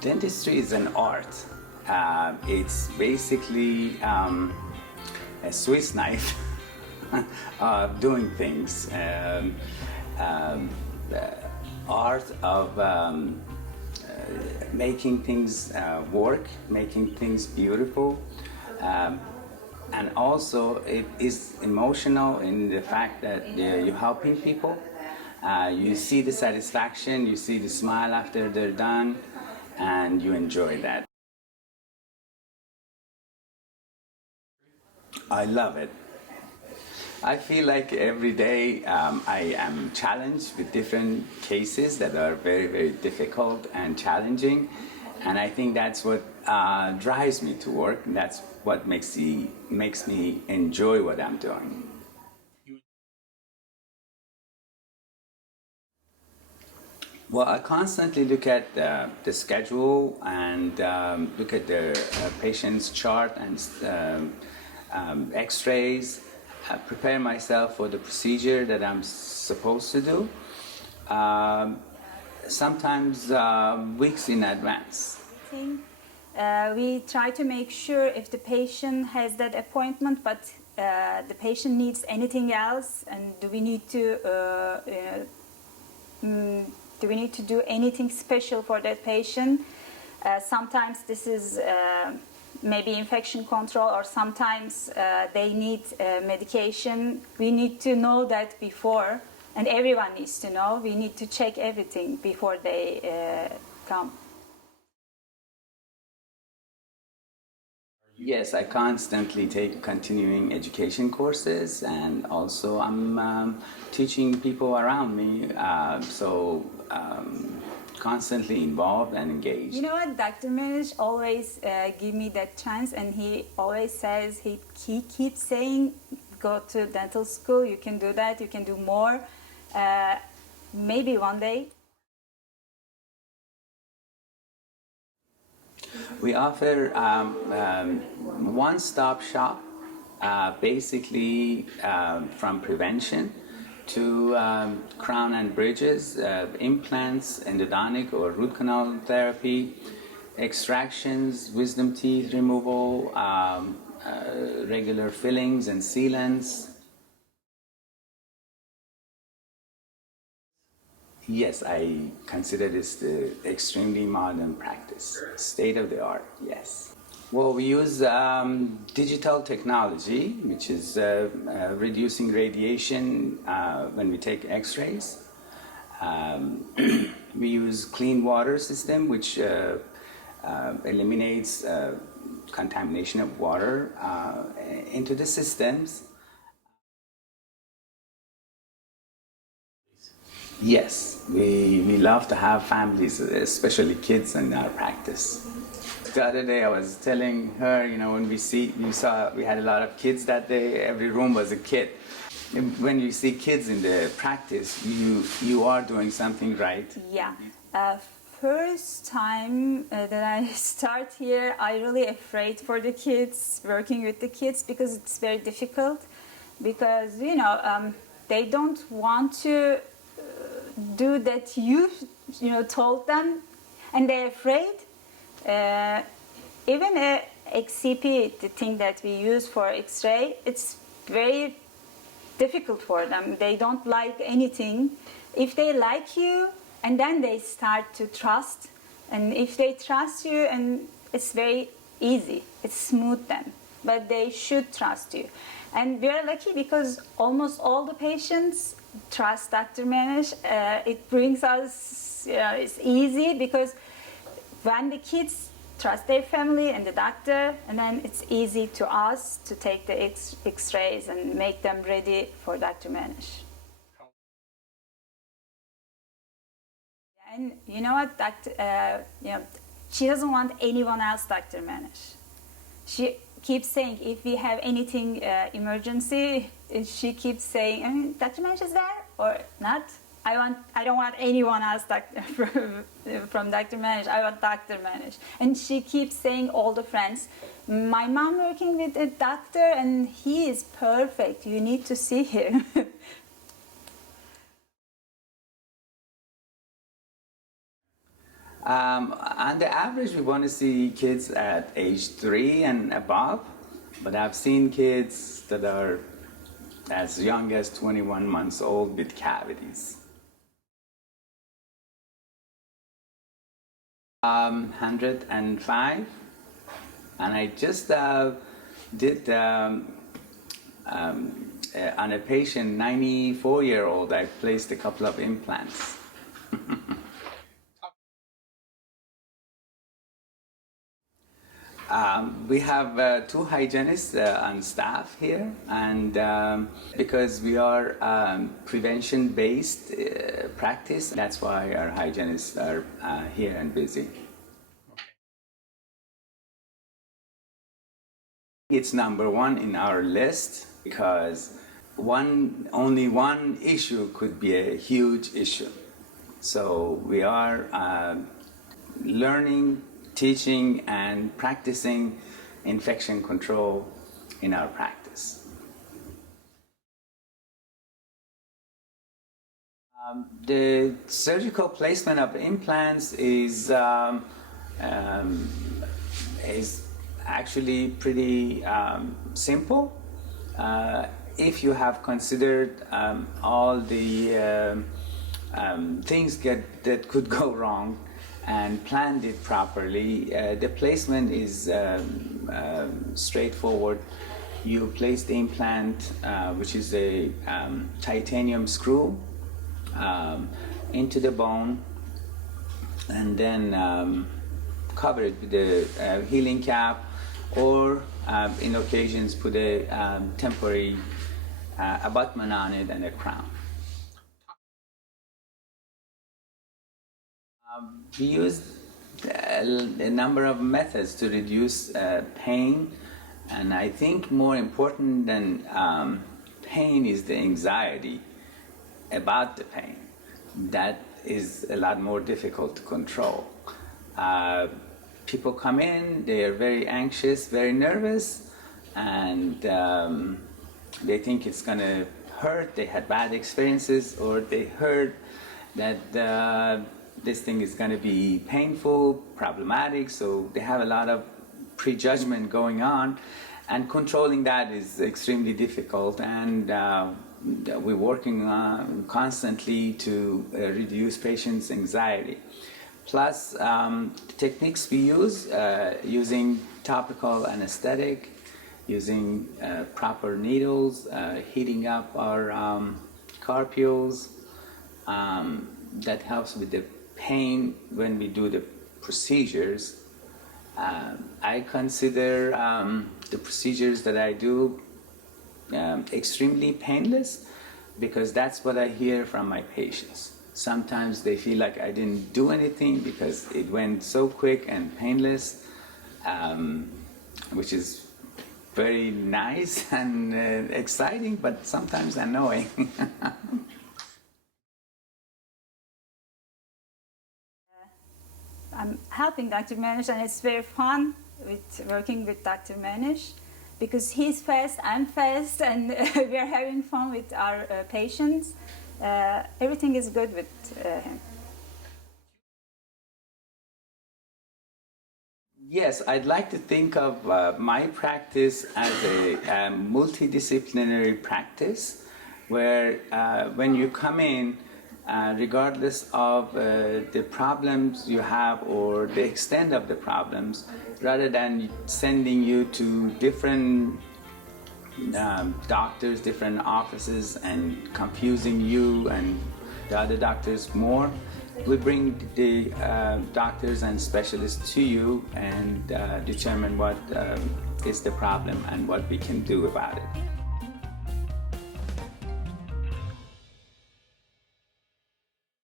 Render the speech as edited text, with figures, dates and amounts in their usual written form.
Dentistry is an art. It's basically a Swiss knife of doing things. Art of making things work, making things beautiful. And also it is emotional in the fact that you're helping people. You see the satisfaction, you see the smile after they're done, and you enjoy that. I love it. I feel like every day I am challenged with different cases that are very, very difficult and challenging. And I think that's what drives me to work. That's what makes me enjoy what I'm doing. Well, I constantly look at the schedule and look at the patient's chart and x-rays, prepare myself for the procedure that I'm supposed to do, sometimes weeks in advance. We try to make sure if the patient has that appointment, but the patient needs anything else, and do we need to do anything special for that patient? Sometimes this is maybe infection control, or sometimes they need medication. We need to know that before, and everyone needs to know. We need to check everything before they come. Yes, I constantly take continuing education courses, and also I'm teaching people around me, so constantly involved and engaged. You know what, Dr. Manesh always give me that chance, and he always says, he keeps saying, go to dental school, you can do that, you can do more, maybe one day. We offer one-stop shop, basically from prevention to crown and bridges, implants, endodontic or root canal therapy, extractions, wisdom teeth removal, regular fillings and sealants. Yes, I consider this the extremely modern practice, state of the art, yes. Well, we use digital technology, which is reducing radiation when we take x-rays. We use clean water system, which eliminates contamination of water into the systems. Yes, we love to have families, especially kids, in our practice. The other day I was telling her, you know, when we had a lot of kids that day, every room was a kid. When you see kids in the practice, you are doing something right. Yeah. First time that I start here, I really afraid for the kids, working with the kids, because it's very difficult, because, you know, they don't want to do that you told them, and they're afraid. Even a XCP, the thing that we use for X-ray, it's very difficult for them. They don't like anything. If they like you, and then they start to trust, and if they trust you, and it's very easy, it's smooth then, but they should trust you. And we are lucky because almost all the patients trust Dr. Manesh. It brings us, it's easy, because when the kids trust their family and the doctor, and then it's easy to us to take the X-rays and make them ready for Dr. Manesh. And you know what, she doesn't want anyone else, Dr. Manesh. She keeps saying, if we have anything emergency, she keeps saying, Dr. Manesh is there or not? I don't want anyone else from Dr. Manesh. I want Dr. Manesh. And she keeps saying all the friends, my mom working with a doctor and he is perfect. You need to see him. On the average, we want to see kids at age 3 and above, but I've seen kids that are as young as 21 months old with cavities. 105, and I just did on a patient, 94-year-old, I placed a couple of implants. We have 2 hygienists on staff here, and because we are prevention-based practice, that's why our hygienists are here and busy. It's number 1 in our list because only one issue could be a huge issue. So we are learning, teaching, and practicing infection control in our practice. The surgical placement of implants is actually pretty simple. If you have considered all the things that could go wrong and planned it properly, the placement is straightforward. You place the implant, which is a titanium screw, into the bone, and then cover it with a healing cap, or in occasions put a temporary abutment on it and a crown. We use a number of methods to reduce pain, and I think more important than pain is the anxiety about the pain. That is a lot more difficult to control. People come in, they are very anxious, very nervous, and they think it's going to hurt. They had bad experiences, or they heard that this thing is going to be painful, problematic, so they have a lot of prejudgment going on, and controlling that is extremely difficult, and we're working constantly to reduce patients' anxiety. Plus, the techniques we use, using topical anesthetic, using proper needles, heating up our carpules, that helps with the pain when we do the procedures. I consider the procedures that I do extremely painless, because that's what I hear from my patients. Sometimes they feel like I didn't do anything because it went so quick and painless, which is very nice and exciting, but sometimes annoying. I'm helping Dr. Manesh, and it's very fun working with Dr. Manesh, because he's fast, I'm fast, and we are having fun with our patients. Everything is good with him. Yes, I'd like to think of my practice as a multidisciplinary practice, where when you come in, regardless of the problems you have or the extent of the problems, rather than sending you to different doctors, different offices, and confusing you and the other doctors more, we bring the doctors and specialists to you and determine what is the problem and what we can do about it.